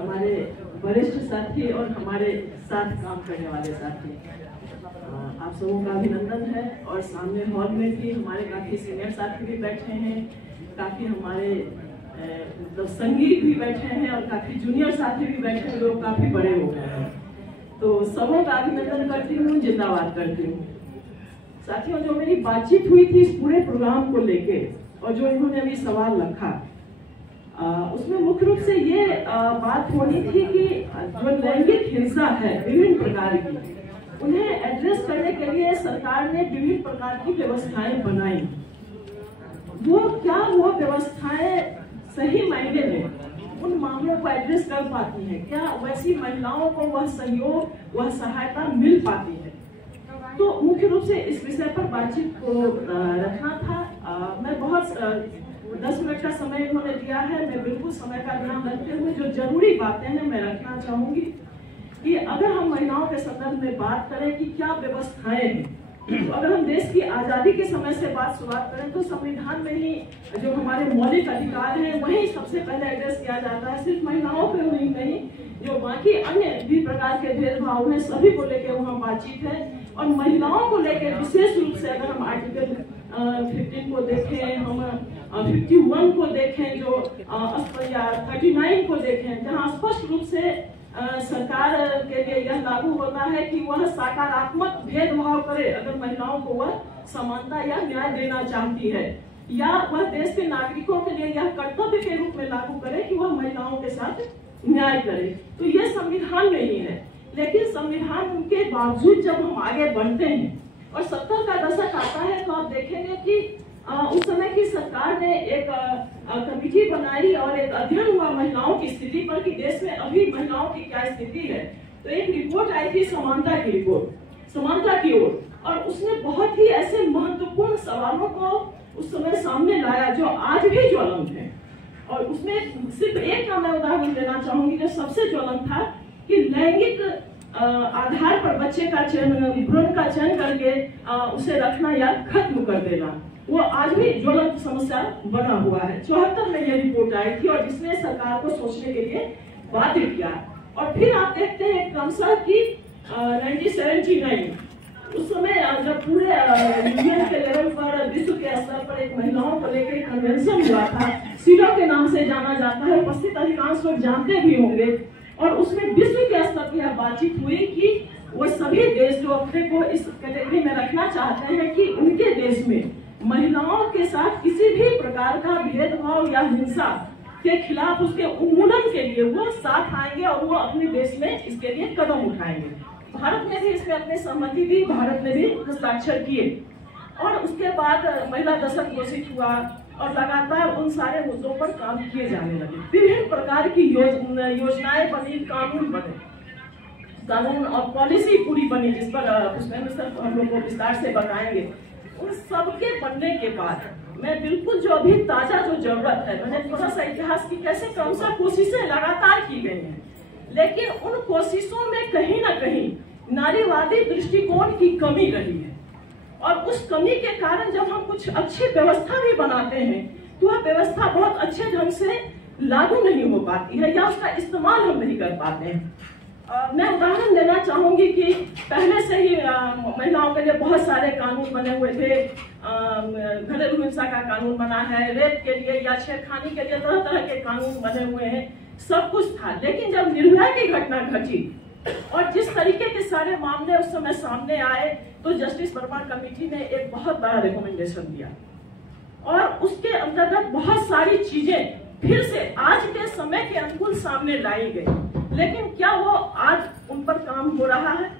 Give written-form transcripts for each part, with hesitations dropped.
हमारे वरिष्ठ साथी और हमारे साथ काम करने वाले साथी, आप सबों का अभिनंदन है। और सामने हॉल में भी हमारे काफ़ी सीनियर साथी भी बैठे हैं, काफ़ी हमारे मतलब संगीत भी बैठे हैं और काफ़ी जूनियर साथी भी बैठे हैं, लोग काफ़ी बड़े हो गए हैं। तो सबों का अभिनंदन करती हूँ, जिंदाबाद करती हूँ। साथियों, जो मेरी बातचीत हुई थी इस पूरे प्रोग्राम को लेके और जो इन्होंने अभी सवाल रखा, उसमें मुख्य रूप से ये बात होनी थी कि जो लैंगिक हिंसा है विभिन्न प्रकार की, उन्हें एड्रेस करने के लिए सरकार ने विभिन्न प्रकार की व्यवस्थाएं बनाई। वो व्यवस्थाएं सही मायने में उन मामलों को एड्रेस कर पाती हैं? क्या वैसी महिलाओं को वह सहयोग, वह सहायता मिल पाती है? तो मुख्य रूप से इस विषय पर बातचीत को रखना था। मैं बहुत 10 मिनट का समय इन्होंने दिया है, मैं बिल्कुल समय का ध्यान रखते हुए जो जरूरी बातें हैं मैं रखना चाहूंगी कि अगर हम महिलाओं के संदर्भ में बात करें कि क्या व्यवस्थाएं हैं, तो अगर हम देश की आजादी के समय से बात शुरुआत करें तो संविधान में ही जो हमारे मौलिक अधिकार हैं वही सबसे पहले एड्रेस किया जाता है। सिर्फ महिलाओं पे नहीं, जो बाकी अन्य भी प्रकार के भेदभाव हैं सभी को लेकर वहाँ बातचीत है। और महिलाओं को लेकर विशेष रूप से अगर हम आर्टिकल 15 को देखें, हम 51 को देखें, जो 39 को देखें, जहाँ स्पष्ट रूप से सरकार के लिए यह लागू होता है कि वह सकारात्मक भेदभाव करे अगर महिलाओं को वह समानता या न्याय देना चाहती है, या वह देश के नागरिकों के लिए यह कर्तव्य के रूप में लागू करे कि वह महिलाओं के साथ न्याय करे। तो यह संविधान में ही है। लेकिन संविधान के बावजूद जब हम आगे बढ़ते हैं और 70 का दशक आता है तो आप देखेंगे कि उस समय की सरकार ने एक कमेटी बनाई और एक अध्ययन हुआ महिलाओं की स्थिति पर कि देश में अभी महिलाओं की क्या स्थिति है। तो एक रिपोर्ट आई थी समानता की रिपोर्ट, समानता की ओर, और उसने बहुत ही ऐसे महत्वपूर्ण सवालों को उस समय सामने लाया जो आज भी ज्वलंत है। और उसमें सिर्फ एक का मैं उदाहरण देना चाहूंगी जो सबसे ज्वलंत था कि लैंगिक आधार पर बच्चे का चयन, भ्रूण का चयन करके उसे रखना या खत्म कर देना, वो आज भी ज्वलंत समस्या बना हुआ है। 74 में यह रिपोर्ट आई थी और जिसने सरकार को सोचने के लिए बाध्य किया। और फिर आप देखते हैं क्रमशः की 1979 उस समय जब पूरे यूनियन के लेवल पर, विश्व के स्तर पर एक महिलाओं को लेकर कन्वेंशन हुआ था, सीडो के नाम से जाना जाता है, उपस्थित अधिकांश लोग जानते भी होंगे। और उसमें विश्व के स्तर पर यह बातचीत हुई कि वो सभी देश जो अपने को इस कैटेगरी में रखना चाहते हैं कि उनके देश में महिलाओं के साथ किसी भी प्रकार का भेदभाव या हिंसा के खिलाफ उसके उन्मूलन के लिए वो साथ आएंगे और वो अपने देश में इसके लिए कदम उठाएंगे। भारत ने भी इसमें अपनी सहमति दी, भारत ने भी हस्ताक्षर किए। और उसके बाद महिला दशक घोषित हुआ और लगातार उन सारे मुद्दों पर काम किए जाने लगे। विभिन्न प्रकार की योजनाएं बनी, कानून बने, कानून और पॉलिसी पूरी बनी, जिस पर पुष्पेंद्र सर हम लोग को विस्तार से बताएंगे। उन सबके बनने के बाद मैं बिल्कुल जो अभी ताजा जो जरूरत है, मैंने थोड़ा सा इतिहास की कैसे क्रमशः कोशिशें लगातार की गई हैं, लेकिन उन कोशिशों में कहीं ना कहीं नारीवादी दृष्टिकोण की कमी रही है। और उस कमी के कारण जब हम कुछ अच्छी व्यवस्था भी बनाते हैं तो वह व्यवस्था बहुत अच्छे ढंग से लागू नहीं हो पाती है या उसका इस्तेमाल हम नहीं कर पाते हैं। मैं उदाहरण देना चाहूंगी कि पहले से ही महिलाओं के लिए बहुत सारे कानून बने हुए थे। घरेलू हिंसा का कानून बना है, रेप के लिए या छेड़खानी के लिए तरह तरह के कानून बने हुए हैं, सब कुछ था। लेकिन जब निर्भया की घटना घटी और जिस तरीके के सारे मामले उस समय सामने आए तो जस्टिस वर्मा कमेटी ने एक बहुत बड़ा रिकमेंडेशन दिया और उसके अंतर्गत बहुत सारी चीजें फिर से आज के समय के अनुकूल सामने लाई गई। लेकिन क्या वो आज उन पर काम हो रहा है?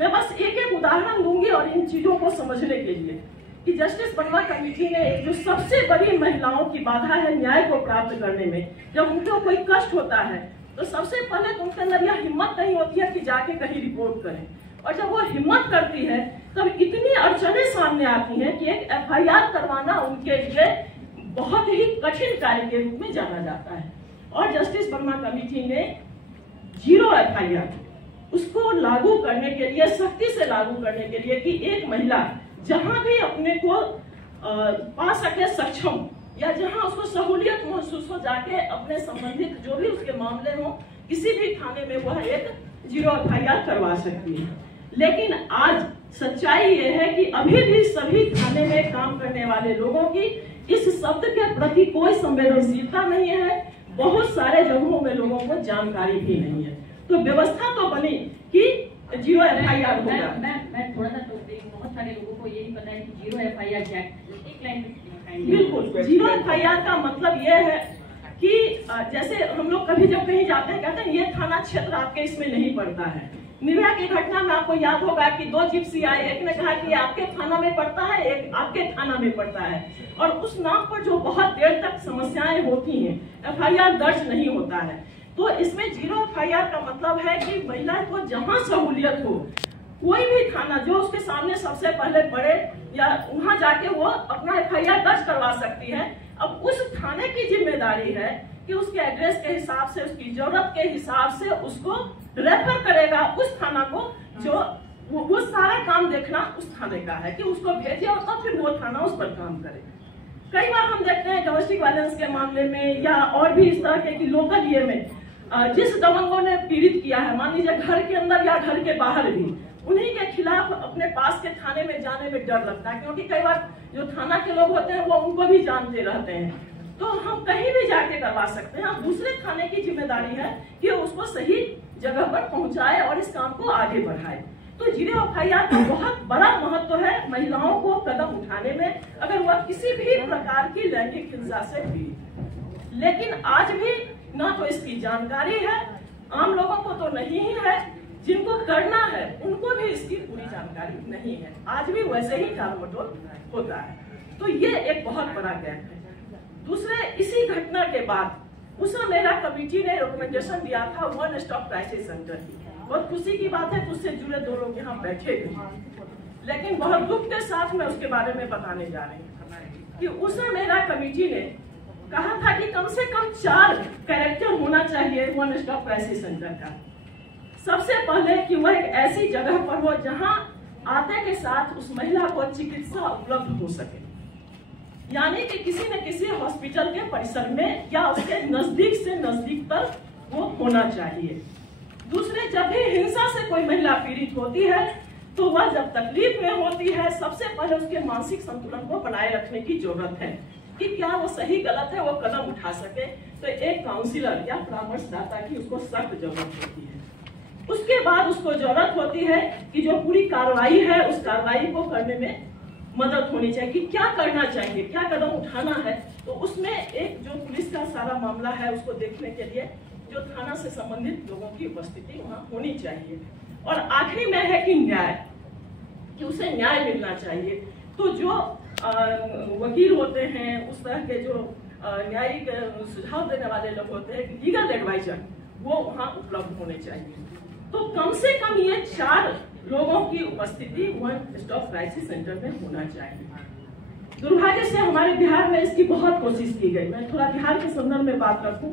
मैं बस एक एक उदाहरण दूंगी और इन चीजों को समझने के लिए कि जस्टिस वर्मा कमेटी ने एक जो सबसे बड़ी महिलाओं की बाधा है न्याय को प्राप्त करने में, जब उनको कोई कष्ट होता है तो सबसे पहले तो उनके अंदर यह हिम्मत नहीं होती है कि जाके कहीं रिपोर्ट करें, और जब वो हिम्मत करती है तब इतनी अड़चनें सामने आती हैं कि एक FIR करवाना उनके लिए बहुत ही कठिन कार्य के रूप में जाना जाता है। और जस्टिस वर्मा कमेटी ने 0 FIR उसको लागू करने के लिए, सख्ती से लागू करने के लिए कि एक महिला जहां भी अपने को पा सके सक्षम या जहां उसको सहूलियत महसूस हो, जाके अपने संबंधित जो भी उसके मामले हों किसी भी थाने में वह एक 0 FIR करवा सकती है। लेकिन आज सच्चाई ये है कि अभी भी सभी थाने में काम करने वाले लोगों की इस शब्द के प्रति कोई संवेदनशीलता नहीं है। बहुत सारे जगहों में लोगों को जानकारी भी नहीं है। तो व्यवस्था तो बनी कि 0 FIR होगा। मैं थोड़ा सा टोकती हूँ, बहुत सारे लोगों को ये नहीं पता है कि 0 FIR क्या है। एक लाइन बिल्कुल 0 FIR का मतलब ये है कि जैसे हम लोग कभी जब कहीं जाते हैं कहते हैं ये थाना क्षेत्र आपके इसमें नहीं पड़ता है। निर्भया की घटना में आपको याद होगा कि 2 जिप्सी आए, एक ने कहा कि आपके थाना में पड़ता है, एक आपके थाना में पड़ता है, और उस नाम पर जो बहुत देर तक समस्याएं होती हैं, FIR दर्ज नहीं होता है। तो इसमें 0 FIR का मतलब है कि महिला को जहां सहूलियत हो, कोई भी थाना जो उसके सामने सबसे पहले पड़े या वहां जाके वो अपना FIR दर्ज करवा सकती है। अब उस थाने की जिम्मेदारी है कि उसके एड्रेस के हिसाब से, उसकी जरूरत के हिसाब से उसको रेफर करेगा उस थाना को, जो वो सारा काम देखना उस थाने का है कि उसको भेजे और तब फिर वो थाना उस पर काम करे। कई बार हम देखते हैं डोमेस्टिक वायलेंस के मामले में या और भी इस तरह के कि लोकल ये में जिस दबंगों ने पीड़ित किया है, मान लीजिए घर के अंदर या घर के बाहर भी, उन्हीं के खिलाफ अपने पास के थाने में जाने में डर लगता है, क्योंकि कई बार जो थाना के लोग होते हैं वो उनको भी जानते रहते हैं। तो हम कहीं भी जाके करवा सकते हैं। हम दूसरे थाने की जिम्मेदारी है कि उसको सही जगह पर पहुंचाए और इस काम को आगे बढ़ाए। तो 0 FIR का बहुत बड़ा महत्व है महिलाओं को कदम उठाने में, अगर वह किसी भी प्रकार की लैंगिक हिंसा से पीड़ित। लेकिन आज भी ना तो इसकी जानकारी है, आम लोगों को तो नहीं ही है, जिनको करना है उनको भी इसकी पूरी जानकारी नहीं है। आज भी वैसे ही टालमटोल होता है। तो ये एक बहुत बड़ा गैप है। दूसरे, इसी घटना के बाद उस मेरा कमेटी ने रिकमेंडेशन दिया था 1 स्टॉप क्राइसिस सेंटर की। बहुत खुशी की बात है कि उससे जुड़े 2 लोग यहाँ बैठे हुए, लेकिन बहुत दुख के साथ मैं उसके बारे में बताने जा रही हूँ कि उस मेरा कमेटी ने कहा था कि कम से कम 4 कैरेक्टर होना चाहिए 1 स्टॉप क्राइसिस सेंटर का। सबसे पहले कि वह एक ऐसी जगह पर हो जहाँ आते के साथ उस महिला को चिकित्सा उपलब्ध हो सके, यानी कि किसी न किसी हॉस्पिटल के परिसर में या उसके नजदीक से नजदीक तक वो होना चाहिए। दूसरे, जब भी हिंसा से कोई महिला पीड़ित होती है तो वह जब तकलीफ में होती है, सबसे पहले उसके मानसिक संतुलन को बनाए रखने की जरूरत है कि क्या वो सही गलत है वो कदम उठा सके। तो एक काउंसलर या परामर्शदाता की उसको सख्त जरूरत होती है। उसके बाद उसको जरूरत होती है कि जो पूरी कार्रवाई है उस कार्रवाई को करने में मदद होनी चाहिए कि क्या करना चाहिए, क्या कदम उठाना है। तो उसमें एक जो पुलिस का सारा मामला है उसको देखने के लिए जो थाना से संबंधित लोगों की उपस्थिति वहाँ होनी चाहिए। और आखिरी में है कि न्याय, कि उसे न्याय मिलना चाहिए। तो जो वकील होते हैं, उस तरह के जो न्यायिक सुझाव देने वाले लोग होते हैं, लीगल एडवाइजर, वो वहाँ उपलब्ध होने चाहिए। तो कम से कम ये 4 लोगों की उपस्थिति 1 स्टॉप क्राइसिस सेंटर में होना चाहिए। दुर्भाग्य से हमारे बिहार में इसकी बहुत कोशिश की गई। मैं थोड़ा बिहार के संदर्भ में बात रखूं,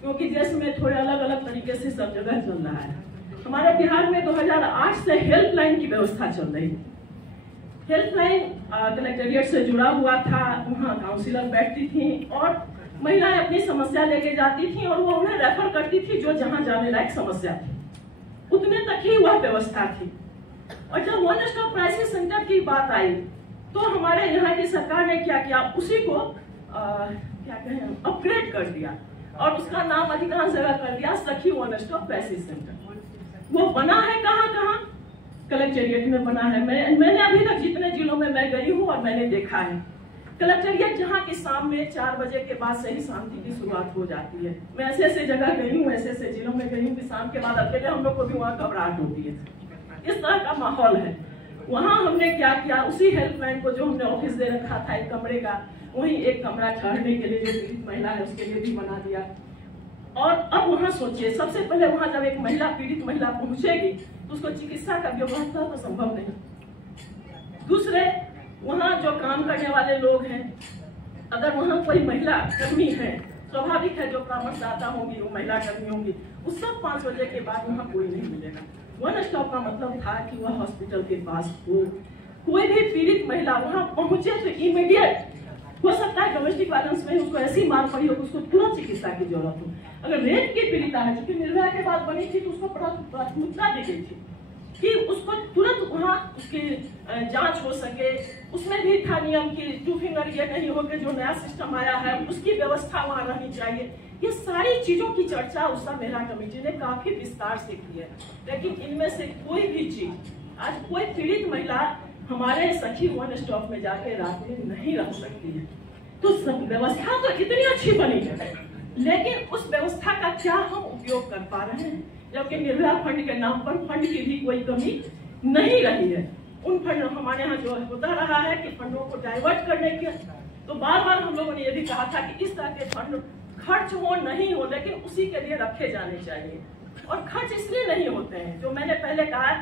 क्योंकि देश में थोड़े अलग अलग तरीके से सब जगह चल रहा है। हमारे बिहार में 2008 से हेल्पलाइन की व्यवस्था चल रही है। हेल्पलाइन कलेक्ट्रेट से जुड़ा हुआ था, वहाँ काउंसिलर बैठती थी और महिलाएं अपनी समस्या लेके जाती थी और वो उन्हें रेफर करती थी जो जहाँ जाने लायक समस्या थी, उतने तक ही वह व्यवस्था थी। और जब 1 स्टॉप क्राइसिस सेंटर की बात आई तो हमारे यहाँ की सरकार ने क्या किया, उसी को क्या कहें अपग्रेड कर दिया और उसका नाम अधिकांश जगह कर दिया सखी 1 स्टॉप क्राइसिस सेंटर। वो बना है कहाँ, कलेक्ट्रेट में बना है। मैंने अभी तक जितने जिलों में मैं गई हूँ और मैंने देखा है, कलेक्ट्रेट जहाँ की शाम में 4 बजे के बाद से ही शांति की शुरुआत हो जाती है। मैं ऐसे ऐसे जगह गई हूँ, ऐसे ऐसे जिलों में गई हूँ कि शाम के बाद अकेले हम लोग को भी वहाँ घबराहट होती है। इस तरह का माहौल है। वहाँ हमने क्या किया, उसी हेल्पलाइन को जो हमने ऑफिस दे रखा था एक कमरे का, वहीं एक कमरा ठहरने के लिए जो पीड़ित महिला है उसके लिए भी बना दिया। और अब वहाँ सोचिए, सबसे पहले वहाँ जब एक महिला पीड़ित महिला पहुंचेगी तो उसको चिकित्सा का व्यवस्था तो संभव नहीं। दूसरे, वहाँ जो काम करने वाले लोग हैं, अगर वहाँ कोई महिला कर्मी है, स्वाभाविक है जो परामर्शदाता होंगी वो महिला कर्मी होंगी, उस सब 5 बजे के बाद वहाँ कोई नहीं मिलेगा। 1 स्टॉप का मतलब था कि वह हॉस्पिटल के पास हो, कोई भी पीड़ित महिला वहाँ पहुंचे तो इमीडिएट हो सकता है डोमेस्टिक वायलेंस में उसको ऐसी मार पड़ी हो कि उसको तुरंत चिकित्सा की जरूरत हो। अगर रेप की पीड़िता है, क्योंकि निर्भया के बाद बनी थी तो उसको प्राथमिकता दी गई थी कि उसको तुरंत वहाँ उसकी जांच हो सके। उसमें भी था नियम कि 2 फिंगर ये नहीं हो कि जो नया सिस्टम आया है उसकी व्यवस्था वहाँ रहनी चाहिए। ये सारी चीजों की चर्चा उसका महिला कमेटी ने काफी विस्तार से की है, लेकिन इनमें से कोई भी चीज आज कोई पीड़ित महिला हमारे सखी वन स्टॉप में जाके रात में नहीं रह सकती है। तो व्यवस्था तो इतनी अच्छी बनी है, लेकिन उस व्यवस्था का क्या हम उपयोग कर पा रहे हैं? जबकि निर्भया फंड के नाम पर फंड की भी कोई कमी नहीं रही है। उन फंड हमारे यहाँ जो होता रहा है कि फंडों को डाइवर्ट करने के, तो बार बार हम लोगों ने ये भी कहा था कि इस तरह के फंड खर्च हो नहीं हो, लेकिन उसी के लिए रखे जाने चाहिए। और खर्च इसलिए नहीं होते हैं, जो मैंने पहले कहा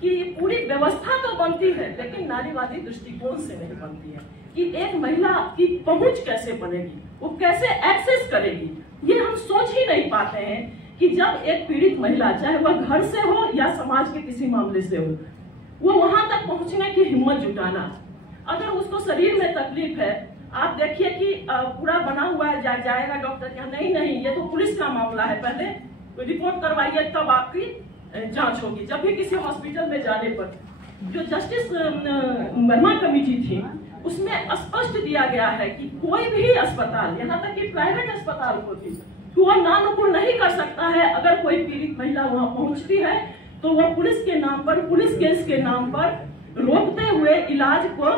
कि पूरी व्यवस्था तो बनती है लेकिन नारीवादी दृष्टिकोण से नहीं बनती है कि एक महिला की पहुंच कैसे बनेगी, वो कैसे एक्सेस करेगी। ये हम सोच ही नहीं पाते हैं कि जब एक पीड़ित महिला, चाहे वह घर से हो या समाज के किसी मामले से हो, वो वहां तक पहुंचने की हिम्मत जुटाना। अगर उसको शरीर में तकलीफ है, आप देखिए कि पूरा बना हुआ है, जाएगा डॉक्टर के, नहीं ये तो पुलिस का मामला है, पहले रिपोर्ट करवाइए तब आपकी जांच होगी। जब भी किसी हॉस्पिटल में जाने पर, जो जस्टिस वर्मा कमेटी थी उसमें स्पष्ट दिया गया है कि कोई भी अस्पताल, यहाँ तक कि प्राइवेट अस्पताल को भी, तो वह नानुकुल नहीं कर सकता है। अगर कोई पीड़ित महिला वहां पहुंचती है तो वह पुलिस के नाम पर, पुलिस केस के नाम पर रोकते हुए इलाज को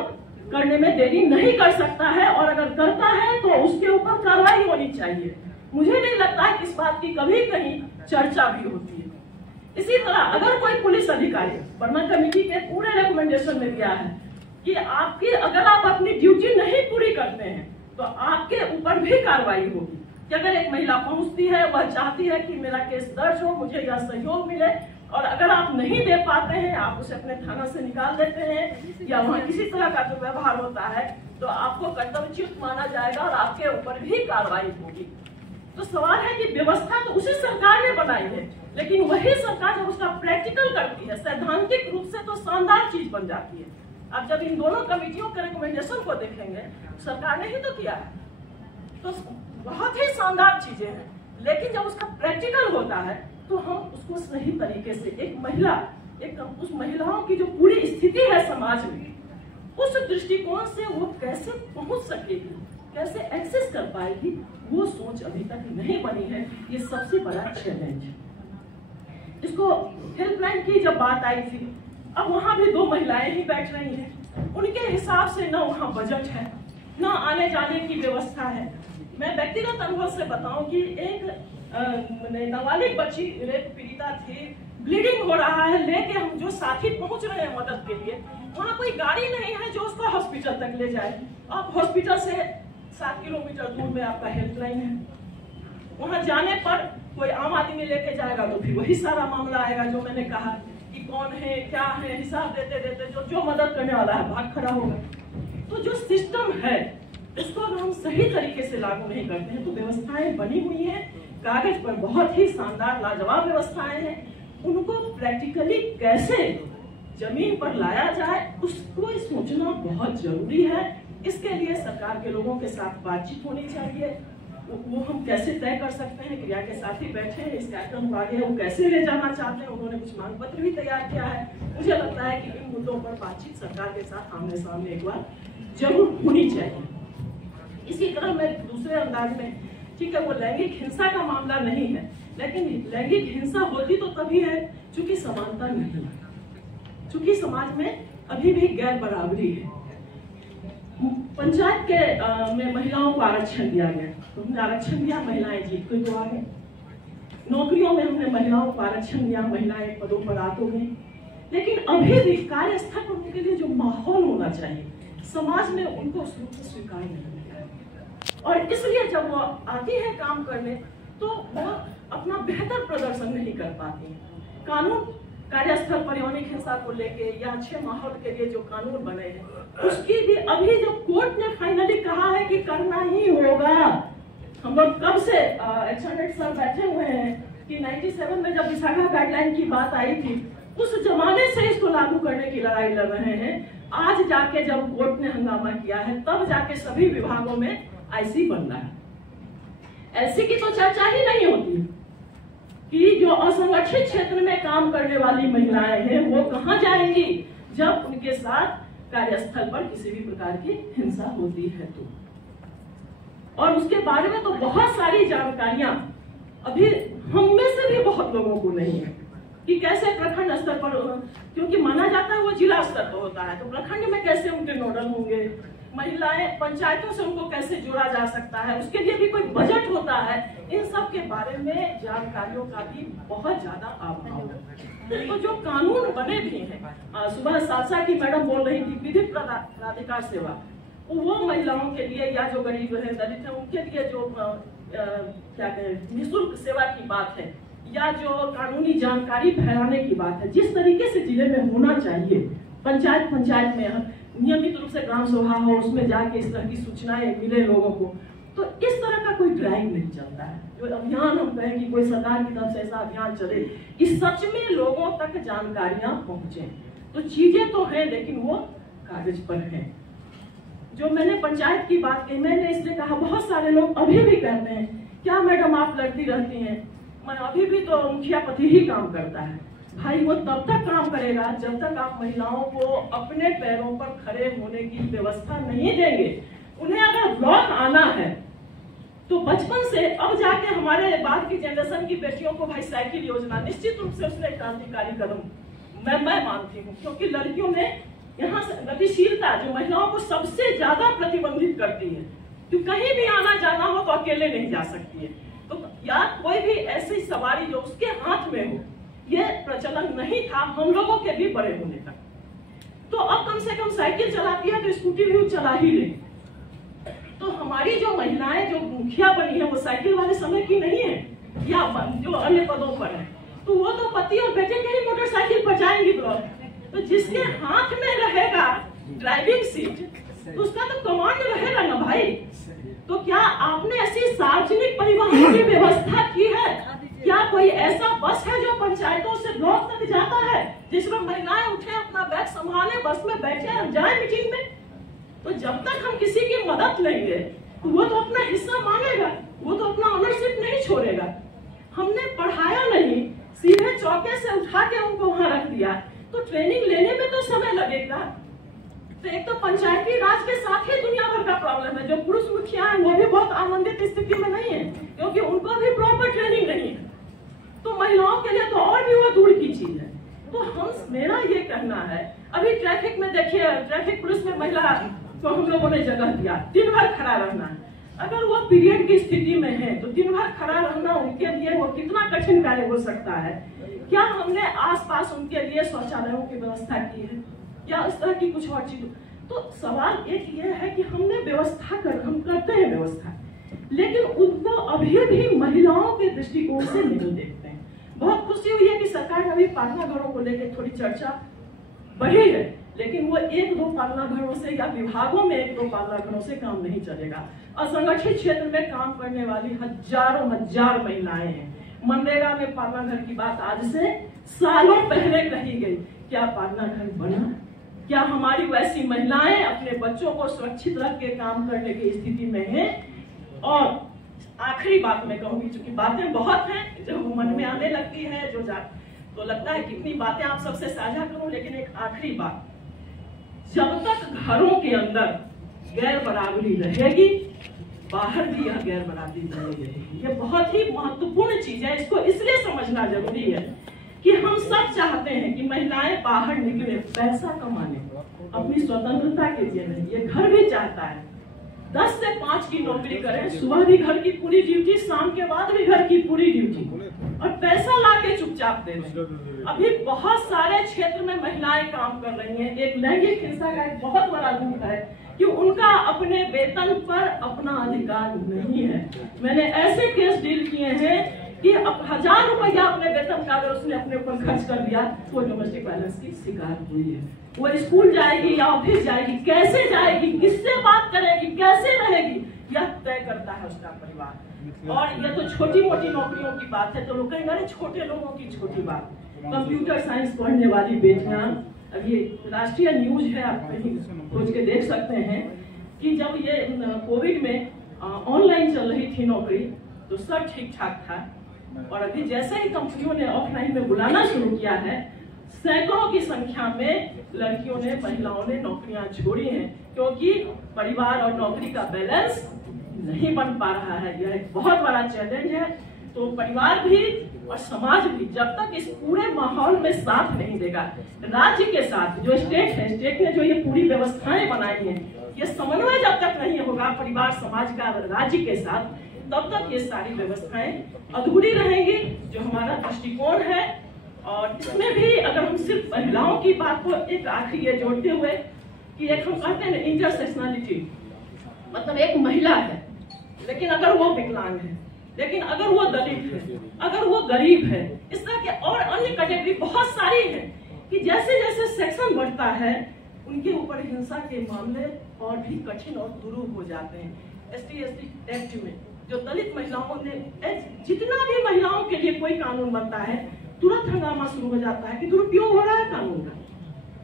करने में देरी नहीं कर सकता है, और अगर करता है तो उसके ऊपर कार्रवाई होनी चाहिए। मुझे नहीं लगता है कि इस बात की कभी कहीं चर्चा भी होती है। इसी तरह अगर कोई पुलिस अधिकारी, वर्मा कमेटी के पूरे रिकमेंडेशन में दिया है कि आपकी, अगर आप अपनी ड्यूटी नहीं पूरी करते हैं तो आपके ऊपर भी कार्रवाई होगी। कि अगर एक महिला पहुंचती है, वह चाहती है कि मेरा केस दर्ज हो, मुझे यह सहयोग मिले, और अगर आप नहीं दे पाते हैं, आप उसे अपने थाना से निकाल देते हैं या वहाँ किसी तरह का जो व्यवहार होता है, तो आपको कर्तव्यच्युत माना जाएगा और आपके ऊपर भी कार्रवाई होगी। तो सवाल है कि व्यवस्था तो उसी सरकार ने बनाई है, लेकिन वही सरकार जब उसका प्रैक्टिकल करती है, सैद्धांतिक रूप से, तो शानदार चीज बन जाती है। अब जब इन दोनों कमेटियों के रिकमेंडेशन को देखेंगे, सरकार ने ही तो किया है, तो बहुत ही शानदार चीजें हैं। लेकिन जब उसका प्रैक्टिकल होता है तो हम उसको सही तरीके से, एक महिला, उस महिलाओं की जो पूरी स्थिति है समाज में, उस दृष्टिकोण से वो कैसे पहुंच सकेगी, कैसे एक्सेस कर पाएगी, वो सोच अभी तक नहीं बनी है। ये सबसे बड़ा चैलेंज है। इसको हेल्पलाइन की जब बात आई थी, अब वहां भी 2 महिलाएं ही बैठ रही हैं। उनके हिसाब से न वहां बजट है, न आने जाने की व्यवस्था है। मैं व्यक्तिगत अनुभव से बताऊं कि एक नाबालिग बच्ची रेप पीड़िता थी, ब्लीडिंग हो रहा है, लेके हम जो साथी पहुंच रहे हैं मदद के लिए, वहाँ कोई गाड़ी नहीं है जो उसको हॉस्पिटल तक ले जाए। आप हॉस्पिटल से 7 किलोमीटर दूर में आपका हेल्पलाइन है, वहाँ जाने पर कोई आम आदमी लेके जाएगा तो फिर वही सारा मामला आएगा जो मैंने कहा कि कौन है, क्या है, हिसाब देते देते जो मदद करने वाला है भाग खड़ा होगा। तो जो सिस्टम है उसको अगर हम सही तरीके से लागू नहीं करते हैं तो व्यवस्थाएं बनी हुई हैं, कागज पर बहुत ही शानदार लाजवाब व्यवस्थाएं हैं, उनको प्रैक्टिकली कैसे जमीन पर लाया जाए उसको सोचना बहुत जरूरी है। इसके लिए सरकार के लोगों के साथ बातचीत होनी चाहिए। वो हम कैसे तय कर सकते हैं, क्रिया के साथ ही बैठे हैं, इस कार्यक्रम को आगे वो कैसे ले जाना चाहते हैं। उन्होंने कुछ मांग पत्र भी तैयार किया है। मुझे लगता है कि इन मुद्दों पर बातचीत सरकार के साथ आमने सामने एक बार जरूर होनी चाहिए। इसी तरह मैं दूसरे अंदाज में, ठीक है वो लैंगिक हिंसा का मामला नहीं है, लेकिन लैंगिक हिंसा होती तो तभी है चूंकि समानता नहीं है, चूंकि समाज में अभी भी गैर बराबरी है। पंचायत के में महिलाओं को आरक्षण दिया गया, तो हमने आरक्षण दिया, महिलाएं जीत के तो आ गए। नौकरियों में हमने महिलाओं को आरक्षण दिया, महिलाएं पदों पर आ तो गई, लेकिन अभी भी कार्यस्थल पर उनके लिए जो माहौल होना चाहिए समाज में उनको उस रूप से स्वीकार नहीं है। और इसलिए जब वो आती है काम करने तो वो अपना बेहतर प्रदर्शन नहीं कर पाती है। कानून कार्यस्थल पर यौनिक हिंसा को लेके या अच्छे माहौल के लिए जो कानून बने हैं उसकी भी अभी जो कोर्ट ने फाइनली कहा है कि करना ही होगा। हम लोग कब से एक्शन सर बैठे हुए हैं कि 97 में जब विशाखा गाइडलाइन की बात आई थी उस जमाने से इसको लागू करने की लड़ाई लड़ रहे हैं। आज जाके जब कोर्ट ने हंगामा किया है तब जाके सभी विभागों में आईसी बन रहा है। एलसी की तो चर्चा ही नहीं होती कि जो असंगठित क्षेत्र में काम करने वाली महिलाएं हैं वो कहां जाएंगी जब उनके साथ कार्यस्थल पर किसी भी प्रकार की हिंसा होती है तो। और उसके बारे में तो बहुत सारी जानकारियां अभी हम में से भी बहुत लोगों को नहीं है कि कैसे प्रखंड स्तर पर, क्योंकि माना जाता है वो जिला स्तर पर होता है, तो प्रखंड में कैसे उनके नोडल होंगे, महिलाएं पंचायतों से उनको कैसे जोड़ा जा सकता है, उसके लिए भी कोई बजट होता है। इन सब के बारे में जानकारियों का भी बहुत ज्यादा अभाव है। तो जो कानून बने भी हैं, सुबह सालसा की मैडम बोल रही थी विधिक प्राधिकार सेवा, वो महिलाओं के लिए या जो गरीब है, दलित है, उनके लिए जो क्या कहें निःशुल्क सेवा की बात है या जो कानूनी जानकारी फैलाने की बात है, जिस तरीके से जिले में होना चाहिए, पंचायत में नियमित रूप से ग्राम सभा हो, उसमें जाके इस तरह की सूचनाएं मिले लोगों को, तो इस तरह का कोई ड्राइव नहीं चलता है। जो अभियान हम कहें कि कोई सरकार की तरफ से ऐसा अभियान चले कि सच में लोगों तक जानकारियां पहुंचे, तो चीजें तो हैं लेकिन वो कागज पर हैं। जो मैंने पंचायत की बात कही, मैंने इसलिए कहा बहुत सारे लोग अभी भी कहते हैं क्या मैडम आप लड़ती रहती हैं, मैं अभी भी तो मुखिया पति ही काम करता है। भाई वो तब तक काम करेगा जब तक आप महिलाओं को अपने पैरों पर खड़े होने की व्यवस्था नहीं देंगे। उन्हें अगर ब्लॉक आना है तो बचपन से अब जाके हमारे बाद की जनरेशन की बेटियों को भाई साइकिल योजना निश्चित रूप से उसने क्रांतिकारी कदम मैं मानती हूँ, क्योंकि लड़कियों ने यहाँ से गतिशीलता जो महिलाओं को सबसे ज्यादा प्रतिबंधित करती है, तो कहीं भी आना जाना हो तो अकेले नहीं जा सकती है, तो या कोई भी ऐसी सवारी जो उसके हाथ में हो, ये प्रचलन नहीं था हम लोगों के भी बड़े होने तक। तो अब कम से कम साइकिल चलाती है तो स्कूटी भी चला ही ले। तो हमारी जो महिलाएं जो मुखिया बनी है वो साइकिल वाले समय की नहीं है या जो अन्य पदों पर है, तो वो तो पति और बेटे के ही मोटरसाइकिल पर जाएंगी ब्लॉक। तो जिसके हाथ में रहेगा ड्राइविंग सीट तो उसका तो कमांड रहेगा ना भाई। तो क्या आपने ऐसी सार्वजनिक परिवहन की व्यवस्था की है? क्या कोई ऐसा बस है जो पंचायतों से ब्लॉक तक जाता है जिसमें महिलाएं उठे अपना बैग संभाले बस में बैठे और जाए मीटिंग में? तो जब तक हम किसी की मदद लेंगे तो वो तो अपना हिस्सा मांगेगा, वो तो अपना ओनरशिप नहीं छोड़ेगा। हमने पढ़ाया नहीं, सीधे चौके से उठा के उनको वहां रख दिया, तो ट्रेनिंग लेने में तो समय लगेगा। तो एक तो पंचायती राज के साथ ही दुनिया भर का प्रॉब्लम है। जो पुरुष मुखिया है वो भी बहुत आनंदित स्थिति में नहीं है क्योंकि उनको भी प्रॉपर ट्रेनिंग नहीं है। तो महिलाओं के लिए तो और भी वो दूर की चीज है। तो मेरा ये कहना है, अभी ट्रैफिक में देखिए, ट्रैफिक पुलिस में महिला को हम लोगों ने जगह दिया, दिन भर खड़ा रहना है। अगर वो पीरियड की स्थिति में है तो दिन भर खड़ा रहना उनके लिए वो कितना कठिन कार्य हो सकता है। क्या हमने आसपास उनके लिए शौचालयों की व्यवस्था की है या इस तरह की कुछ और चीज? तो सवाल एक ये है कि हमने व्यवस्था हम करते हैं व्यवस्था, लेकिन उनको अभी भी महिलाओं के दृष्टिकोण से नहीं देखते हैं। बहुत खुशी हुई है कि सरकार ने अभी पालना घरों को लेकर थोड़ी चर्चा बढ़ी है, लेकिन वो एक दो पालना घरों से या विभागों में एक दो पालना घरों से काम नहीं चलेगा। असंगठित क्षेत्र में काम करने वाली हजारों हजार महिलाएं हैं। मनरेगा में पालना घर की बात आज से सालों पहले कही गई, क्या पालना घर बना? क्या हमारी वैसी महिलाएं अपने बच्चों को सुरक्षित रख के काम करने की स्थिति में हैं? और आखिरी बात मैं कहूंगी, क्योंकि बातें बहुत हैं जो मन में आने लगती है, तो लगता है कितनी बातें आप सबसे साझा करूं, लेकिन एक आखिरी बात, जब तक घरों के अंदर गैर बराबरी रहेगी बाहर भी यह गैर बराबरी बनी रहेगी। ये बहुत ही महत्वपूर्ण चीज है, इसको इसलिए समझना जरूरी है कि हम सब चाहते हैं कि महिलाएं बाहर निकले, पैसा कमाने, अपनी स्वतंत्रता के लिए नहीं। ये घर भी चाहता है 10 से 5 की नौकरी करें, सुबह भी घर की पूरी ड्यूटी, शाम के बाद भी घर की पूरी ड्यूटी, और पैसा लाके चुपचाप दे दें। अभी बहुत सारे क्षेत्र में महिलाएं काम कर रही हैं। एक लैंगिक हिंसा का एक बहुत बड़ा रूप है कि उनका अपने वेतन पर अपना अधिकार नहीं है। मैंने ऐसे केस डील किए हैं कि 1000 रुपया अपने वेतन का अगर उसने अपने ऊपर खर्च कर दिया तो डोमेस्टिक वायलेंस की शिकार हुई है। वो स्कूल जाएगी या ऑफिस जाएगी, कैसे जाएगी, किससे बात करेगी, कैसे रहेगी, यह तय करता है उसका परिवार। और ये तो छोटी मोटी नौकरियों की बात है, तो लोग कहेंगे अरे छोटे लोगों की छोटी बात। कंप्यूटर साइंस पढ़ने वाली बेटियां, अब ये राष्ट्रीय न्यूज है, आप कहीं खोज के देख सकते हैं कि जब ये कोविड में ऑनलाइन चल रही थी नौकरी तो सब ठीक ठाक था, और अभी जैसे ही कंपनियों ने ऑफलाइन में बुलाना शुरू किया है, सैकड़ों की संख्या में लड़कियों ने, महिलाओं ने नौकरियां छोड़ी हैं, क्योंकि परिवार और नौकरी का बैलेंस नहीं बन पा रहा है। यह एक बहुत बड़ा चैलेंज है। तो परिवार भी और समाज भी जब तक इस पूरे माहौल में साथ नहीं देगा, राज्य के साथ जो स्टेट है, स्टेट ने जो ये पूरी व्यवस्थाएं बनाई हैं, ये समन्वय जब तक नहीं होगा परिवार, समाज का, राज्य के साथ, तब तक ये सारी व्यवस्थाएं अधूरी रहेंगी। जो हमारा दृष्टिकोण है, और इसमें भी अगर हम सिर्फ महिलाओं की बात को एक आखिरी ये जोड़ते हुए कि एक हम कहते हैं इंटरसेक्शनलिटी, मतलब एक महिला है लेकिन अगर वो विकलांग है, लेकिन अगर वो दलित है, अगर वो गरीब है, इस तरह के और अन्य कैटेगरी बहुत सारी है कि जैसे जैसे सेक्शन बढ़ता है उनके ऊपर हिंसा के मामले और भी कठिन और दुरूह हो जाते हैं। ST एक्ट में जो दलित महिलाओं ने, जितना भी महिलाओं के लिए कोई कानून बनता है तुरंत हंगामा शुरू हो जाता है कि दुरुपयोग हो रहा है कानून का।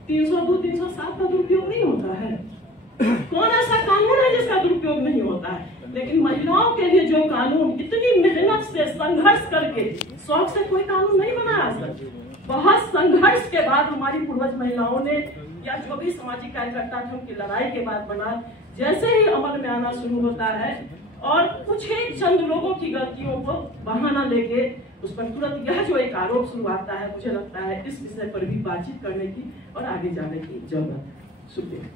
302, 307 का दुरुपयोग नहीं होता है। कौन ऐसा कानून है जिसका दुरुपयोग नहीं होता है? लेकिन महिलाओं के लिए जो कानून इतनी मेहनत से संघर्ष करके, शौक से कोई कानून नहीं बनाया सर, बहुत संघर्ष के बाद हमारी पूर्वज महिलाओं ने या जो भी सामाजिक कार्यकर्ता थे उनकी लड़ाई के बाद बना। जैसे ही अमल में आना शुरू होता है और कुछ ही चंद लोगों की गलतियों को बहाना लेके उस पर तुरंत यह जो एक आरोप शुरू आता है, मुझे लगता है इस विषय पर भी बातचीत करने की और आगे जाने की जरूरत है। शुक्रिया।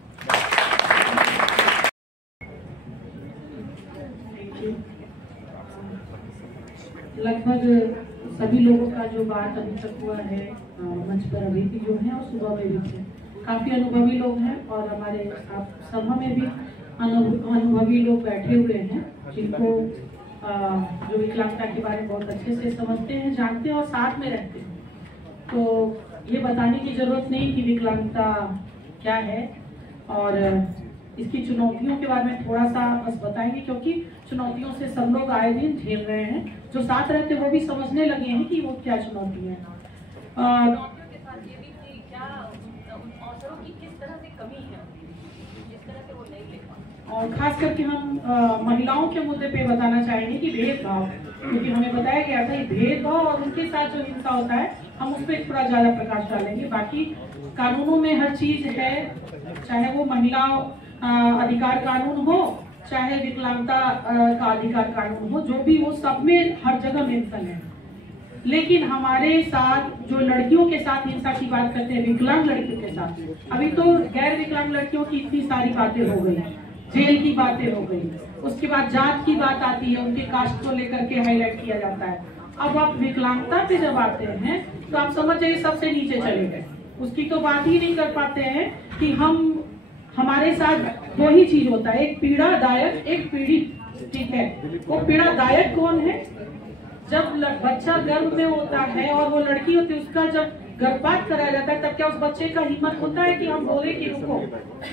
लगभग सभी लोगों का जो बात अभी तक हुआ है मंच पर अभी भी जो है और सुबह में भी थे, काफी अनुभवी लोग हैं और हमारे सभा में भी अनुभवी लोग बैठे हुए हैं जिनको जो विकलांगता के बारे में बहुत अच्छे से समझते हैं, जानते हैं और साथ में रहते हैं। तो ये बताने की जरूरत नहीं कि विकलांगता क्या है और इसकी चुनौतियों के बारे में थोड़ा सा बस बताएंगे, क्योंकि चुनौतियों से सब लोग आए दिन झेल रहे हैं। जो साथ रहते वो भी समझने लगे हैं कि वो क्या चुनौती है। और खास करके हम महिलाओं के मुद्दे पे बताना चाहेंगे कि भेदभाव, क्योंकि हमें बताया गया था भेदभाव और उनके साथ जो हिंसा होता है, हम उस पर थोड़ा ज्यादा प्रकाश डालेंगे। बाकी कानूनों में हर चीज है, चाहे वो महिला अधिकार कानून हो, चाहे विकलांगता का अधिकार कानून हो, जो भी हो, सब में हर जगह मेंशन है। लेकिन हमारे साथ जो लड़कियों के साथ हिंसा की बात करते हैं, विकलांग लड़कियों के साथ, अभी तो गैर विकलांग लड़कियों की इतनी सारी बातें हो गई, जेल की बातें हो गई, उसके बाद जात की बात आती है, उनके कास्ट को लेकर के हाईलाइट किया जाता है। अब आप विकलांगता पे जब आते हैं तो आप समझ जाइए सबसे नीचे चले गए, उसकी तो बात ही नहीं कर पाते हैं कि हमारे साथ दो ही चीज होता है, एक पीड़ादायक, एक पीड़ित। ठीक है, वो पीड़ादायक कौन है? जब बच्चा गर्भ में होता है और वो लड़की होती है, उसका जब गर्भपात कराया जाता है, तब क्या उस बच्चे का हिम्मत होता है कि हम बोले कि रुको,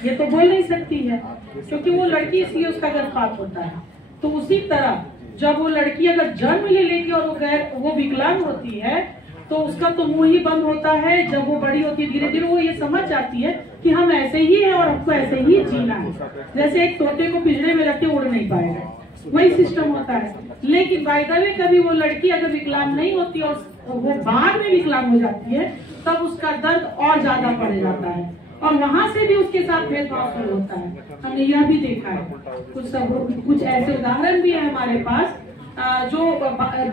ये तो बोल नहीं सकती है क्योंकि वो लड़की, इसलिए उसका गर्भपात होता है। तो उसी तरह जब वो लड़की अगर जन्म ले लेगी और वो विकलांग होती है तो उसका तो मुंह ही बंद होता है। जब वो बड़ी होती है धीरे धीरे वो ये समझ जाती है कि हम ऐसे ही हैं और हमको ऐसे ही जीना है। जैसे एक तोते को पिंजरे में रख के उड़ नहीं पाएगा, वही सिस्टम होता है। लेकिन बाय द वे कभी वो लड़की अगर विकलांग नहीं होती और वो बाद में विकलांग हो जाती है, तब उसका दर्द और ज्यादा बढ़ जाता है और वहां से भी उसके साथ भेदभाव शुरू होता है। हमने यह भी देखा है, कुछ ऐसे उदाहरण भी है हमारे पास, जो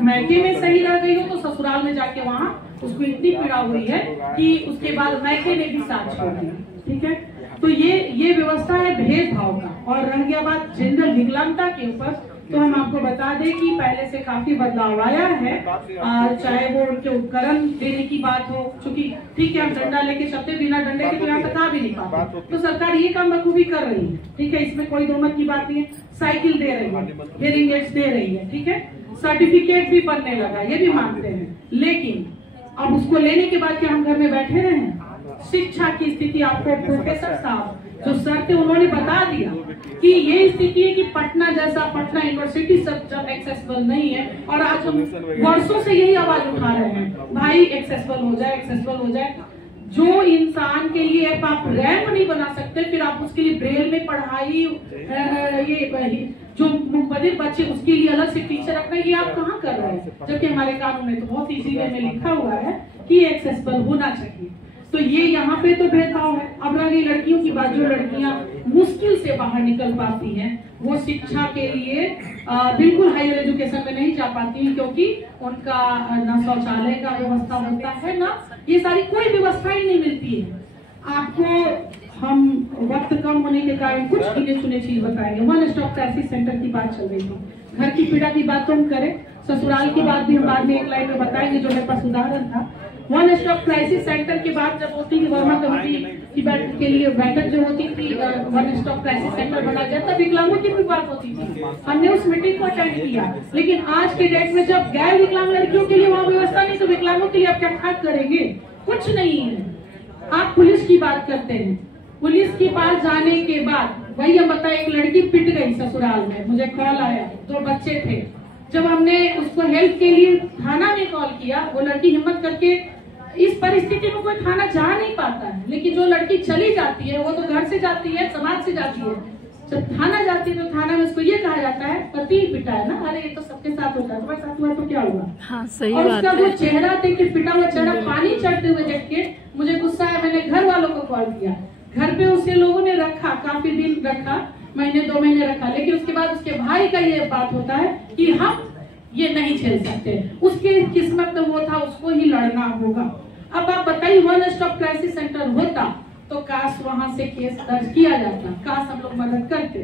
मैके में सही रह गई हो तो ससुराल में जाके वहाँ उसको इतनी पीड़ा हुई है कि उसके बाद मैके ने भी साथ छोड़ दिया। ठीक है, तो ये व्यवस्था है भेदभाव का। और रह गया बात जेंडर विकलांगता के ऊपर, तो हम आपको बता दें कि पहले से काफी बदलाव आया है। चाहे वो उनके उपकरण देने की बात हो, क्योंकि ठीक है हम डंडा लेके चलते, बिना डंडे के तो यहाँ तक आ भी नहीं पाते, तो सरकार ये काम बखूबी कर रही है। ठीक है, इसमें कोई दो मत की बात नहीं है। साइकिल दे रही है, हियरिंग एड्स दे रही है, ठीक है, सर्टिफिकेट भी बनने लगा, ये भी मानते हैं। लेकिन अब उसको लेने के बाद क्या हम घर में बैठे रहे हैं? शिक्षा की स्थिति आपको प्रोफेसर साहब जो सर थे उन्होंने बता दिया कि ये स्थिति है कि पटना जैसा, पटना यूनिवर्सिटी सब जब एक्सेसिबल नहीं है, और आज हम वर्षों से यही आवाज उठा रहे हैं, भाई एक्सेसिबल हो जाए, एक्सेसिबल हो जाए। जो इंसान के लिए आप रैंप नहीं बना सकते, फिर आप उसके लिए ब्रेल में पढ़ाई, ये जो मुकबदिर बच्चे उसके लिए अलग से टीचर रखना, ये आप कहाँ कर रहे हैं? जबकि हमारे कानून में तो बहुत इजी वे में लिखा हुआ है कि एक्सेसिबल होना चाहिए। तो ये यहाँ पे तो भेदभाव है। अब रह गई लड़कियों की बात, जो लड़कियां मुश्किल से बाहर निकल पाती हैं, वो शिक्षा के लिए बिल्कुल हायर एजुकेशन में नहीं जा पाती हैं, क्योंकि उनका ना शौचालय का व्यवस्था होता है, ना ये सारी कोई व्यवस्था ही नहीं मिलती है। आपको हम वक्त कम होने के कारण कुछ गिने चुने चीज बताएंगे। वन स्टॉप क्राइसिस सेंटर की बात चल रही थी, घर की पीड़ा की बात तो हम करें, ससुराल की बात भी हम बाद में एक लाइन में बताएंगे, जो मेरे पास उदाहरण था। वन स्टॉप क्राइसिस सेंटर की बात जब होती थी, वर्मा कमेटी की बैठक के लिए बैठक जो होती थी, वन स्टॉप क्राइसिस सेंटर बनाया गया, तब विकलांगों की भी बात होती थी। हमने उस मीटिंग को अटेंड किया, लेकिन आज के डेट में जब गैर विकलांग लड़कियों के लिए वहाँ व्यवस्था नहीं, तो विकलांगों के लिए आप क्या ठाक करेंगे? कुछ नहीं है। आप पुलिस की बात करते हैं, पुलिस के पास जाने के बाद वही हम बताए, एक लड़की पिट गई ससुराल में, मुझे कॉल आया, 2 बच्चे थे। जब हमने उसको हेल्प के लिए थाना में कॉल किया, वो लड़की हिम्मत करके, इस परिस्थिति में कोई थाना जा नहीं पाता है, लेकिन जो लड़की चली जाती है वो तो घर से जाती है, समाज से जाती है, जब थाना जाती है तो थाना में उसको ये कहा जाता है पति पिटा है ना, अरे ये तो सबके साथ होता है, तुम्हारे साथ हुआ तो क्या हुआ? हाँ, सही और उसका वो चेहरा देख के, पिटा हुआ चेहरा पानी चढ़ते हुए देख के मुझे गुस्सा है। मैंने घर वालों को कॉल किया, घर पे उसे लोगों ने रखा, काफी दिन रखा, महीने 2 महीने रखा, लेकिन उसके बाद उसके भाई का ये बात होता है कि हम ये नहीं झेल सकते, उसके किस्मत में वो था, उसको ही लड़ना होगा। अब आप बताइए, वन स्टॉप क्राइसिस सेंटर होता तो काश वहां से केस दर्ज किया जाता, काश हम लोग मदद करते।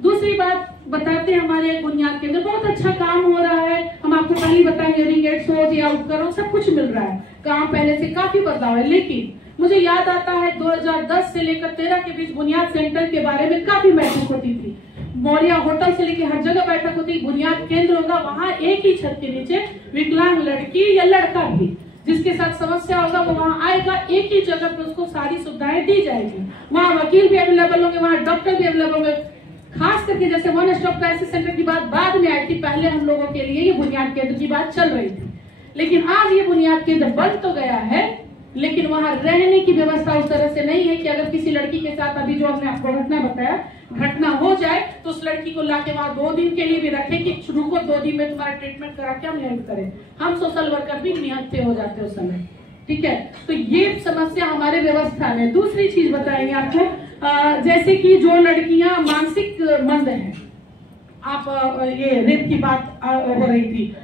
दूसरी बात बताते हैं, हमारे बुनियाद केंद्र बहुत अच्छा काम हो रहा है, हम आपको पहले बताएं, हियरिंग एड सोच या उपकरण सब कुछ मिल रहा है, काम पहले से काफी बदलाव है। लेकिन मुझे याद आता है 2010 से लेकर 13 के बीच बुनियाद सेंटर के बारे में काफी बैठक होती थी, मौर्या होटल से लेकर हर जगह बैठक होती, बुनियाद केंद्र होगा, वहाँ एक ही छत के नीचे विकलांग लड़की या लड़का भी जिसके साथ समस्या होगा वो वहाँ आएगा, एक ही जगह पे उसको सारी सुविधाएं दी जाएगी, वहाँ वकील भी अवेलेबल होंगे, वहाँ डॉक्टर भी अवेलेबल होंगे। खास करके जैसे वन स्टॉप क्राइसिस सेंटर की बात बाद में आई थी, पहले हम लोगों के लिए ये बुनियाद केंद्र की बात चल रही थी, लेकिन आज ये बुनियाद केंद्र बन तो गया है, लेकिन वहाँ रहने की व्यवस्था उस तरह से नहीं है कि अगर किसी लड़की के साथ, अभी जो हमने आपको घटना बताया, घटना हो जाए तो उस लड़की को लाके वहाँ 2 दिन के लिए भी रखे कि रुको 2 दिन में तुम्हारा ट्रीटमेंट करा के हम हेल्प करें। हम सोशल वर्कर भी निहत्थे हो जाते हैं उस समय, ठीक है। तो ये समस्या हमारे व्यवस्था में। दूसरी चीज बताएंगे आपको, जैसे कि जो लड़कियां मानसिक मंद हैं, आप ये रेप की बात हो रही थी,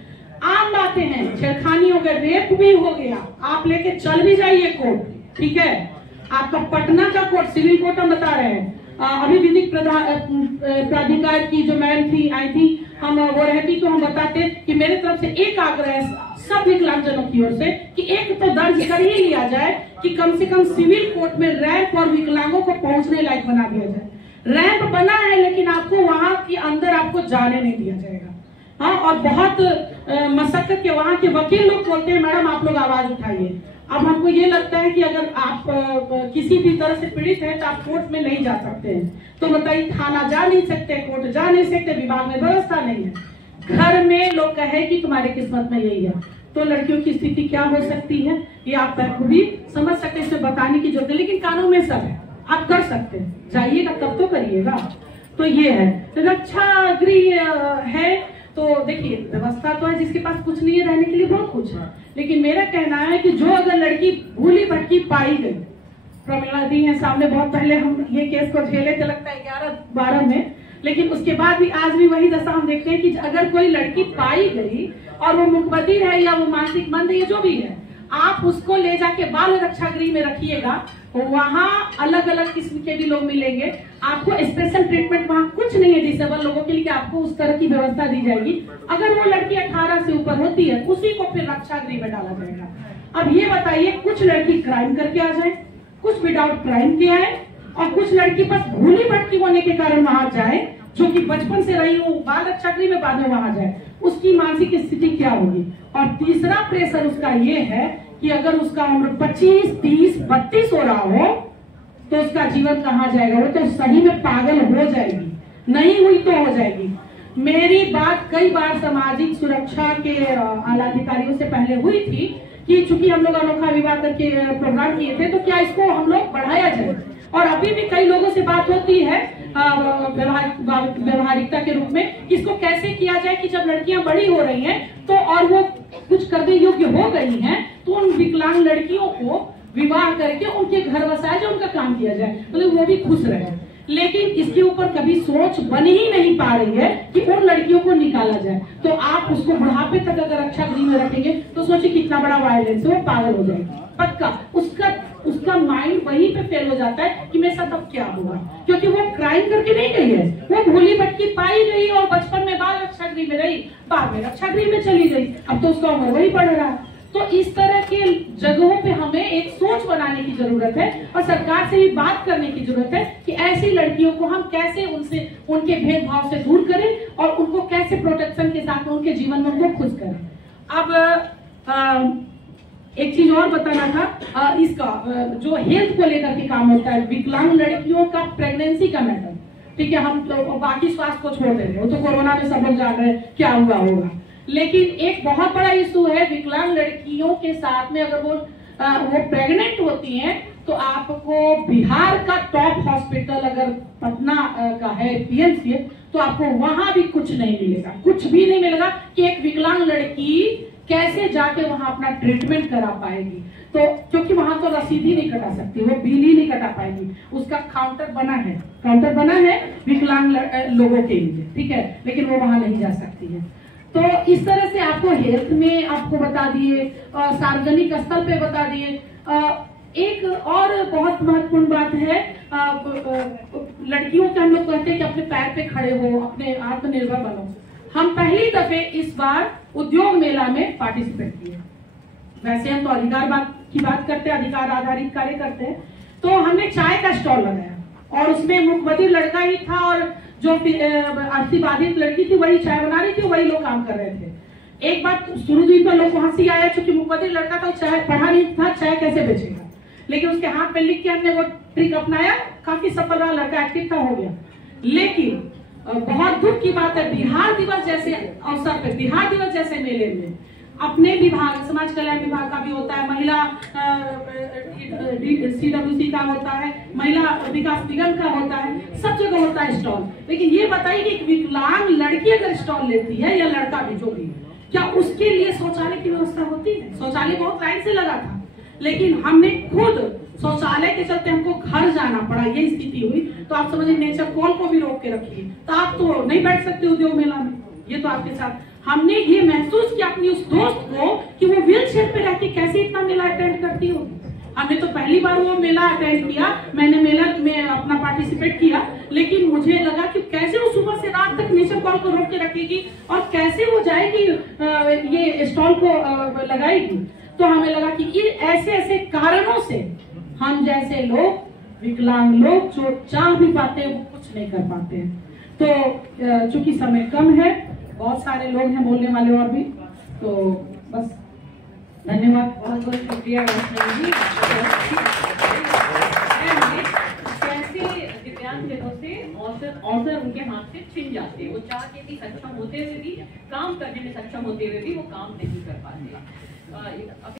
आम बातें हैं, छेड़खानी हो गया, रेप भी हो गया, आप लेके चल भी जाइए कोर्ट, ठीक है। आपका पटना का कोर्ट, सिविल कोर्ट हम बता रहे हैं, अभी विधिक प्राधिकार की जो मैम थी, आई थी, हम वो रहती तो हम बताते कि मेरे तरफ से एक आग्रह है सब विकलांगजनों की ओर से कि एक तो दर्ज कर ही लिया जाए कि कम से कम सिविल कोर्ट में रैंप और विकलांगों को पहुंचने लायक बना दिया जाए। रैंप बना है, लेकिन आपको वहां के अंदर आपको जाने नहीं दिया जाएगा। हाँ, और बहुत मशक्कत के वहां के वकील लोग बोलते हैं मैडम आप लोग आवाज उठाइए। अब हमको ये लगता है कि अगर आप किसी भी तरह से पीड़ित हैं तो आप कोर्ट में नहीं जा सकते हैं, तो बताइए, थाना जा नहीं सकते, कोर्ट जा नहीं सकते, विभाग में व्यवस्था नहीं है, घर में लोग कहे कि तुम्हारी किस्मत में यही है, तो लड़कियों की स्थिति क्या हो सकती है ये आप खुद भी समझ सकते हैं, इसे बताने की जरूरत है, लेकिन कानून में सब है, आप कर सकते हैं, जाइएगा तब तो करिएगा। तो ये है, रक्षा गृह है, तो देखिए व्यवस्था तो है, जिसके पास कुछ नहीं है रहने के लिए बहुत कुछ है, लेकिन मेरा कहना है कि जो अगर लड़की भूली भटकी पाई गई, प्रमिला दी है सामने, बहुत पहले हम ये केस को झेले थे लगता है 11-12 में, लेकिन उसके बाद भी आज भी वही दशा हम देखते हैं कि अगर कोई लड़की पाई गई और वो मुखबधिर है या वो मानसिक मंद है, जो भी है, आप उसको ले जाके बाल रक्षा गृह में रखिएगा, वहाँ अलग अलग किस्म के भी लोग मिलेंगे, आपको स्पेशल ट्रीटमेंट वहाँ कुछ नहीं है डिसेबल लोगों के लिए कि आपको उस तरह की व्यवस्था दी जाएगी। अगर वो लड़की 18 से ऊपर होती है उसी को फिर रक्षा गृह में डाला जाएगा। अब ये बताइए, कुछ लड़की क्राइम करके आ जाए, कुछ विदाउट क्राइम के आए, और कुछ लड़की बस भूली भटकी होने के कारण वहां जाए, जो कि बचपन से रही हो बाल रक्षा गृह में, बाद में वहां जाए, उसकी मानसिक स्थिति क्या होगी। और तीसरा प्रेशर उसका ये है कि अगर उसका उम्र 25, 30, 32 हो रहा हो तो उसका जीवन कहाँ जाएगा, वो तो सही में पागल हो जाएगी, नहीं हुई तो हो जाएगी। मेरी बात कई बार सामाजिक सुरक्षा के आला अधिकारियों से पहले हुई थी कि चूंकि हम लोग अनोखा विवाह करके प्रोग्राम किए थे, तो क्या इसको हम लोग बढ़ाया जाए। और अभी भी कई लोगों से बात होती है व्यवहारिकता के रूप में, इसको कैसे किया जाए कि जब लड़कियां बड़ी हो रही हैं तो और वो कुछ करने योग्य हो गई हैं, तो उन विकलांग लड़कियों को विवाह करके उनके घर बसाया जाए, उनका काम किया जाए, मतलब वो भी खुश रहे। लेकिन इसके ऊपर कभी सोच बन ही नहीं पा रही है कि उन लड़कियों को निकाला जाए। तो आप उसको बुढ़ापे तक अगर रक्षा गृह में रखेंगे तो सोचिए कितना बड़ा वायलेंस है, वो पागल हो जाएगी पक्का। उसका माइंड वहीं पे फेल हो जाता है कि मेरे साथ अब क्या होगा, क्योंकि वो क्राइम करके नहीं गई है, वो भोली भटकी पाई गई और बचपन में बाल रक्षा गृह में रही, बाद में रक्षा गृह में चली गई, अब तो उसका उम्र वही बढ़ रहा है। तो इस तरह के जगहों पे हमें एक सोच बनाने की जरूरत है और सरकार से भी बात करने की जरूरत है कि ऐसी लड़कियों को हम कैसे उनके भेदभाव से दूर करें और उनको कैसे प्रोटेक्शन के साथ उनके जीवन में उनको खुश करें। अब एक चीज और बताना था, इसका जो हेल्थ को लेकर के काम होता है, विकलांग लड़कियों का प्रेगनेंसी का मैटर, ठीक है, हम तो बाकी स्वास्थ्य को छोड़ दे रहे हैं, वो तो कोरोना में सब लोग जान रहे हैं क्या हुआ होगा। लेकिन एक बहुत बड़ा इशू है विकलांग लड़कियों के साथ में, अगर वो प्रेग्नेंट होती हैं तो आपको बिहार का टॉप हॉस्पिटल अगर पटना का है पीएमसी, तो आपको वहां भी कुछ नहीं मिलेगा, कुछ भी नहीं मिलेगा कि एक विकलांग लड़की कैसे जाके वहां अपना ट्रीटमेंट करा पाएगी। तो क्योंकि वहां तो रसीद ही नहीं कटा सकती, वो बिल ही नहीं कटा पाएगी, उसका काउंटर बना है विकलांग लोगों के लिए, ठीक है, लेकिन वो वहां नहीं जा सकती है। तो इस तरह से आपको हेल्थ में आपको बता दिए, सार्वजनिक स्थल पे बता दिए। एक और बहुत महत्वपूर्ण बात है, लड़कियों के हम लोग कहते हैं कि अपने पैर पे खड़े हो, अपने आत्मनिर्भर बनो। हम पहली दफे इस बार उद्योग मेला में पार्टिसिपेट किए। वैसे हम तो अधिकार की बात करते हैं, अधिकार आधारित कार्य करते हैं, तो हमने चाय का स्टॉल लगाया और उसमें मुख्यमंत्री लड़का ही था और जो अतिबाधित लड़की थी वही चाय बना रही थी, वही लोग काम कर रहे थे। एक बात शुरू हुई तो लोग हंसी आया, क्योंकि मुख्यमंत्री लड़का था, चाय पढ़ा नहीं था, चाय कैसे बेचेगा, लेकिन उसके हाथ में लिख के हमने वो ट्रिक अपनाया, काफी सफल रहा, लड़का एक्टिव था, हो गया। लेकिन बहुत दुख की बात है, बिहार दिवस जैसे अवसर पे, बिहार दिवस जैसे मेले में अपने विभाग, समाज कल्याण विभाग का भी होता है, महिला CWC का होता है, महिला विकास निगम का होता है, सब जगह होता है स्टॉल। लेकिन ये बताइए कि एक विकलांग लड़की अगर स्टॉल लेती है या लड़का भी जो भी, क्या उसके लिए शौचालय की व्यवस्था होती है? शौचालय बहुत लाइन से लगा था, लेकिन हमने खुद शौचालय के चलते हमको घर जाना पड़ा, ये स्थिति हुई। तो आप समझिए नेचर कॉल को भी रोक के रखिए, तो आप तो नहीं बैठ सकते उद्योग मेला में, ये तो आपके साथ। हमने ये महसूस किया अपनी उस दोस्त को कि वो व्हील चेयर पे रहकर कैसे इतना मेला अटेंड करती होगी। हमने तो पहली बार वो मेला अटेंड किया, मैंने मेला में अपना पार्टिसिपेट किया, लेकिन मुझे लगा कि कैसे वो सुबह से रात तक नेचर कॉल को रोक के रखेगी और कैसे वो जाएगी ये स्टॉल को लगाएगी। तो हमें लगा कि ये ऐसे ऐसे कारणों से हम जैसे लोग, विकलांग लोग जो चाह भी पाते हैं वो कुछ नहीं कर पाते हैं। तो चूंकि समय कम है, बहुत सारे लोग हैं बोलने वाले और भी, तो बस धन्यवाद, बहुत बहुत शुक्रिया जी। कैसे दिव्यांग जनों से अवसर उनके हाथ से छिन जाते हैं, वो चाह के भी सक्षम होते हुए भी, काम करने में सक्षम होते हुए भी वो काम नहीं कर पाते।